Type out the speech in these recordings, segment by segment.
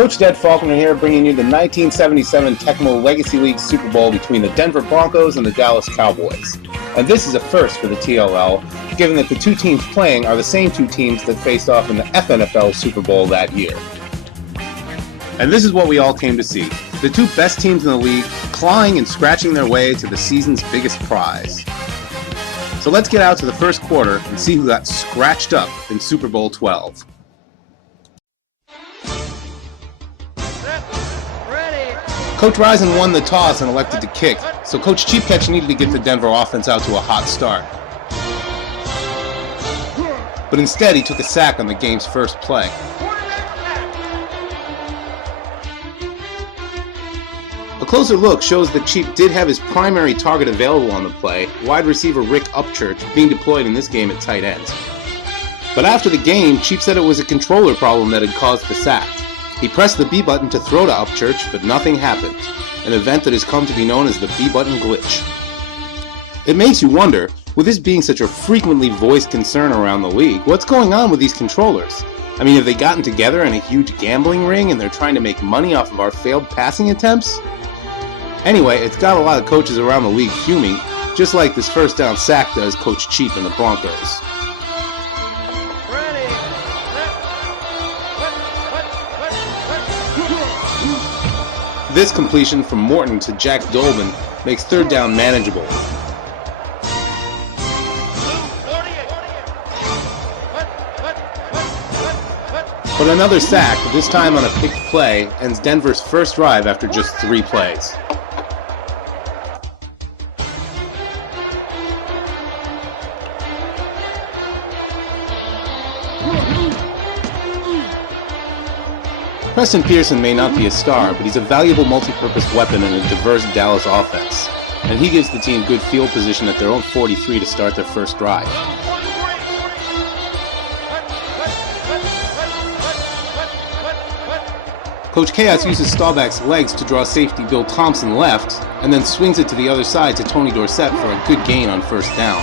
Coach Dead Faulkner here, bringing you the 1977 Tecmo Legacy League Super Bowl between the Denver Broncos and the Dallas Cowboys. And this is a first for the TLL, given that the two teams playing are the same two teams that faced off in the FNFL Super Bowl that year. And this is what we all came to see. The two best teams in the league clawing and scratching their way to the season's biggest prize. So let's get out to the first quarter and see who got scratched up in Super Bowl 12. Coach Risen won the toss and elected to kick, so Coach Cheap Catch needed to get the Denver offense out to a hot start. But instead, he took a sack on the game's first play. A closer look shows that Cheap did have his primary target available on the play, wide receiver Rick Upchurch, being deployed in this game at tight end. But after the game, Cheap said it was a controller problem that had caused the sack. He pressed the B button to throw to Upchurch, but nothing happened, an event that has come to be known as the B button glitch. It makes you wonder, with this being such a frequently voiced concern around the league, what's going on with these controllers? I mean, have they gotten together in a huge gambling ring and they're trying to make money off of our failed passing attempts? Anyway, it's got a lot of coaches around the league fuming, just like this first down sack does Coach Cheap and the Broncos. This completion from Morton to Jack Dolbin makes third down manageable. But another sack, this time on a picked play, ends Denver's first drive after just 3 plays. Preston Pearson may not be a star, but he's a valuable multi-purpose weapon in a diverse Dallas offense, and he gives the team good field position at their own 43 to start their first drive. Coach Chaos uses Staubach's legs to draw safety Bill Thompson left, and then swings it to the other side to Tony Dorsett for a good gain on first down.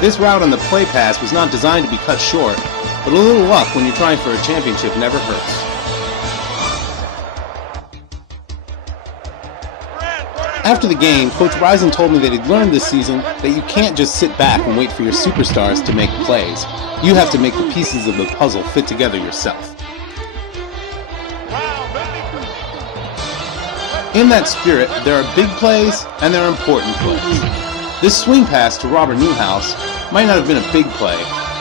This route on the play pass was not designed to be cut short, but a little luck when you're trying for a championship never hurts. After the game, Coach Risen told me that he'd learned this season that you can't just sit back and wait for your superstars to make plays. You have to make the pieces of the puzzle fit together yourself. In that spirit, there are big plays and there are important plays. This swing pass to Robert Newhouse might not have been a big play,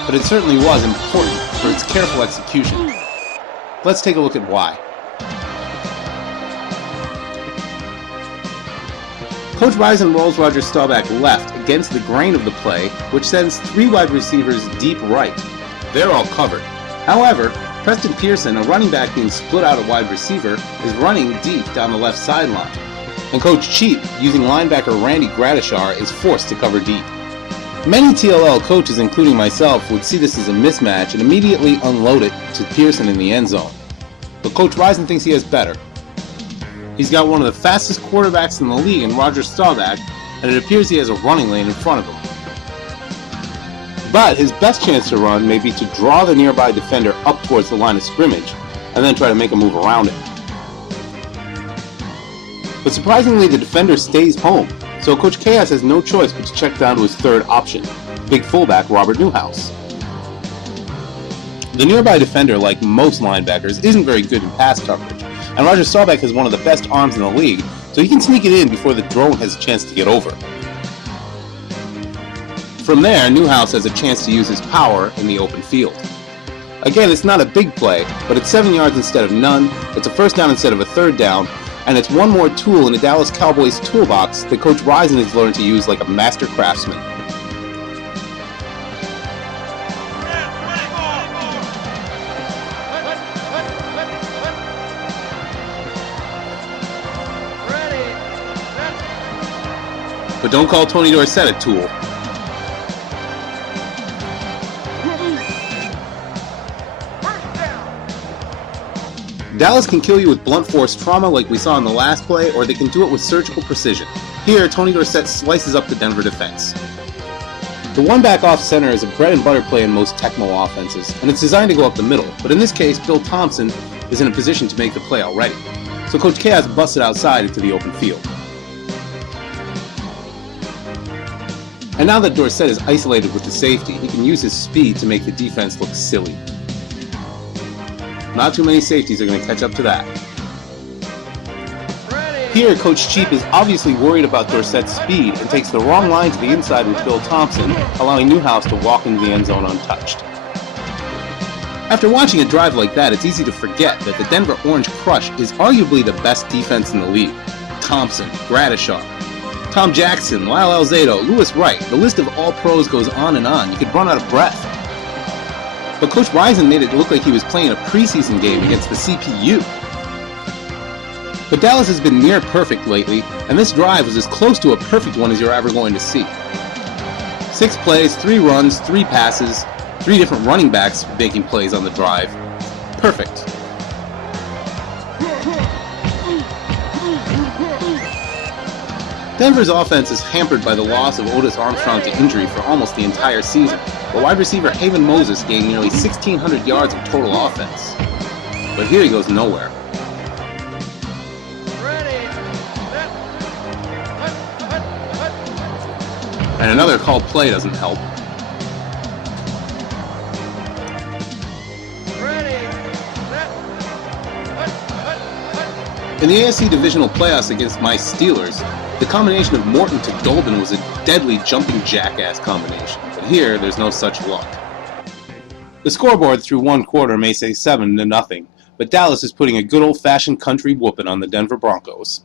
but it certainly was important for its careful execution. Let's take a look at why. Coach Risen rolls Roger Staubach left against the grain of the play, which sends 3 wide receivers deep right. They're all covered. However, Preston Pearson, a running back being split out at wide receiver, is running deep down the left sideline. And Coach Cheap, using linebacker Randy Gradishar, is forced to cover deep. Many TLL coaches, including myself, would see this as a mismatch and immediately unload it to Pearson in the end zone. But Coach Risen thinks he has better. He's got one of the fastest quarterbacks in the league in Roger Staubach, and it appears he has a running lane in front of him. But his best chance to run may be to draw the nearby defender up towards the line of scrimmage, and then try to make a move around it. But surprisingly, the defender stays home, so Coach Chaos has no choice but to check down to his third option, big fullback Robert Newhouse. The nearby defender, like most linebackers, isn't very good in pass coverage, and Roger Staubach has one of the best arms in the league, so he can sneak it in before the drone has a chance to get over. From there, Newhouse has a chance to use his power in the open field. Again, it's not a big play, but it's 7 yards instead of none, it's a first down instead of a third down, and it's one more tool in the Dallas Cowboys toolbox that Coach Risen has learned to use like a master craftsman. But don't call Tony Dorsett a tool. Dallas can kill you with blunt force trauma like we saw in the last play, or they can do it with surgical precision. Here, Tony Dorsett slices up the Denver defense. The one-back off center is a bread and butter play in most Tecmo offenses, and it's designed to go up the middle, but in this case, Bill Thompson is in a position to make the play already. So Coach Chaos busts it outside into the open field. And now that Dorsett is isolated with the safety, he can use his speed to make the defense look silly. Not too many safeties are going to catch up to that. Here, Coach Cheap is obviously worried about Dorsett's speed and takes the wrong line to the inside with Bill Thompson, allowing Newhouse to walk into the end zone untouched. After watching a drive like that, it's easy to forget that the Denver Orange Crush is arguably the best defense in the league. Thompson, Gradishar, Tom Jackson, Lyle Alzado, Lewis Wright, the list of all pros goes on and on. You could run out of breath. But Coach Risen made it look like he was playing a preseason game against the CPU. But Dallas has been near perfect lately, and this drive was as close to a perfect one as you're ever going to see. 6 plays, 3 runs, 3 passes, 3 different running backs making plays on the drive. Perfect. Denver's offense is hampered by the loss of Otis Armstrong to injury for almost the entire season, but wide receiver Haven Moses gained nearly 1,600 yards of total offense. But here he goes nowhere. And another called play doesn't help. In the AFC Divisional Playoffs against my Steelers, the combination of Morton to Dolbin was a deadly jumping jackass combination, but here there's no such luck. The scoreboard through one quarter may say 7-0, but Dallas is putting a good old-fashioned country whooping on the Denver Broncos.